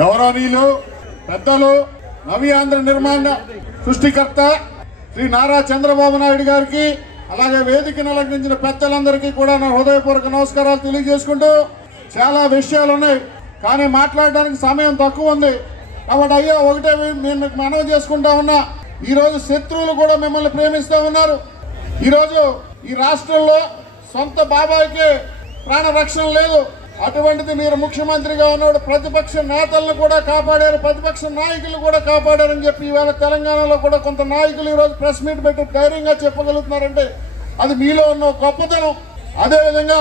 గౌరవనీయులు పెద్దలు నవ్యాంధ్ర నిర్మాణ సృష్టికర్త శ్రీ నారా చంద్రబాబు నాయుడు గారికి అలాగే వేదికను అలంకరించిన పెద్దలందరికీ కూడా నా హృదయపూర్వక నమస్కారాలు తెలియజేసుకుంటూ చాలా విషయాలు ఉన్నాయి కానీ మాట్లాడడానికి సమయం తక్కువ ఉంది కాబట్టి అయ్యా ఒకటే నేను మీకు మనవి చేసుకుంటా ఉన్నా ఈరోజు శత్రువులు కూడా మిమ్మల్ని ప్రేమిస్తూ ఉన్నారు ఈరోజు ఈ రాష్ట్రంలో సొంత బాబాయికి ప్రాణ రక్షణ లేదు అటువంటిది మీరు ముఖ్యమంత్రిగా ఉన్నాడు ప్రతిపక్ష నేతలను కూడా కాపాడారు ప్రతిపక్ష నాయకులు కూడా కాపాడారని చెప్పి ఈవేళ తెలంగాణలో కూడా కొంత నాయకులు ఈరోజు ప్రెస్ మీట్ పెట్టి ధైర్యంగా చెప్పగలుగుతున్నారంటే అది మీలో ఉన్న గొప్పతనం అదేవిధంగా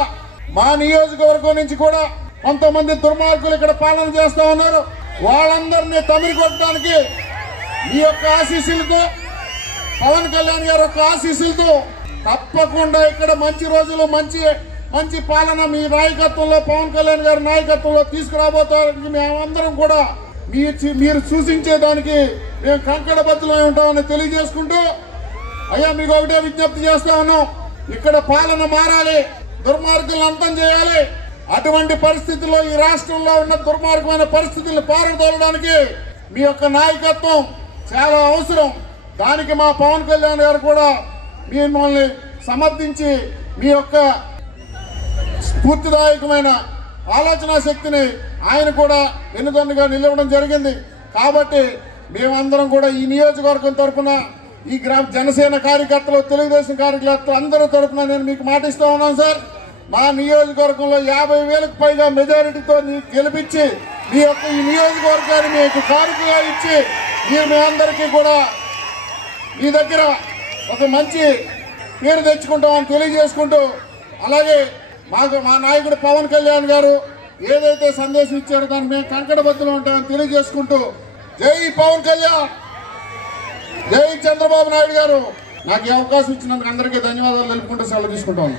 మా నియోజకవర్గం నుంచి కూడా కొంతమంది దుర్మార్గులు ఇక్కడ పాలన చేస్తా ఉన్నారు వాళ్ళందరినీ తమిళ కొట్టడానికి మీ యొక్క ఆశీస్సులతో పవన్ కళ్యాణ్ గారి యొక్క ఆశీస్సులతో తప్పకుండా ఇక్కడ మంచి రోజులు మంచి పాలన మీ నాయకత్వంలో పవన్ కళ్యాణ్ గారి నాయకత్వంలో తీసుకురాబోతానికి మేమందరం కూడా మీరు సూచించేదానికి మేము కంకణబద్ధులై ఉంటామని తెలియజేసుకుంటూ అయ్యా మీకు ఒకటే విజ్ఞప్తి చేస్తా ఉన్నాం ఇక్కడ పాలన మారాలి దుర్మార్గులను అంతం చేయాలి అటువంటి పరిస్థితుల్లో ఈ రాష్ట్రంలో ఉన్న దుర్మార్గమైన పరిస్థితులను పారదోలడానికి మీ యొక్క నాయకత్వం చాలా అవసరం దానికి మా పవన్ కళ్యాణ్ గారు కూడా మిమ్మల్ని సమర్థించి మీ యొక్క స్ఫూర్తిదాయకమైన ఆలోచన శక్తిని ఆయన కూడా వెన్నుదన్నుగా నిలవడం జరిగింది కాబట్టి మేమందరం కూడా ఈ నియోజకవర్గం తరఫున ఈ జనసేన కార్యకర్తలు తెలుగుదేశం కార్యకర్తలు అందరూ తరఫున నేను మీకు మాటిస్తూ ఉన్నాను సార్ మా నియోజకవర్గంలో 50,000కు పైగా మెజారిటీతో గెలిపించి మీ యొక్క ఈ నియోజకవర్గాన్ని మీకు కానుకగా ఇచ్చి మీరు మీ అందరికీ కూడా మీ దగ్గర ఒక మంచి పేరు తెచ్చుకుంటామని తెలియజేసుకుంటూ అలాగే మా నాయకుడు పవన్ కళ్యాణ్ గారు ఏదైతే సందేశం ఇచ్చారో దాన్ని మేము కంకణబద్ధులు ఉంటామని తెలియజేసుకుంటూ జై పవన్ కళ్యాణ్ జై చంద్రబాబు నాయుడు గారు నాకు ఈ అవకాశం ఇచ్చినందుకు అందరికీ ధన్యవాదాలు తెలుపుకుంటూ సెలవు తీసుకుంటాం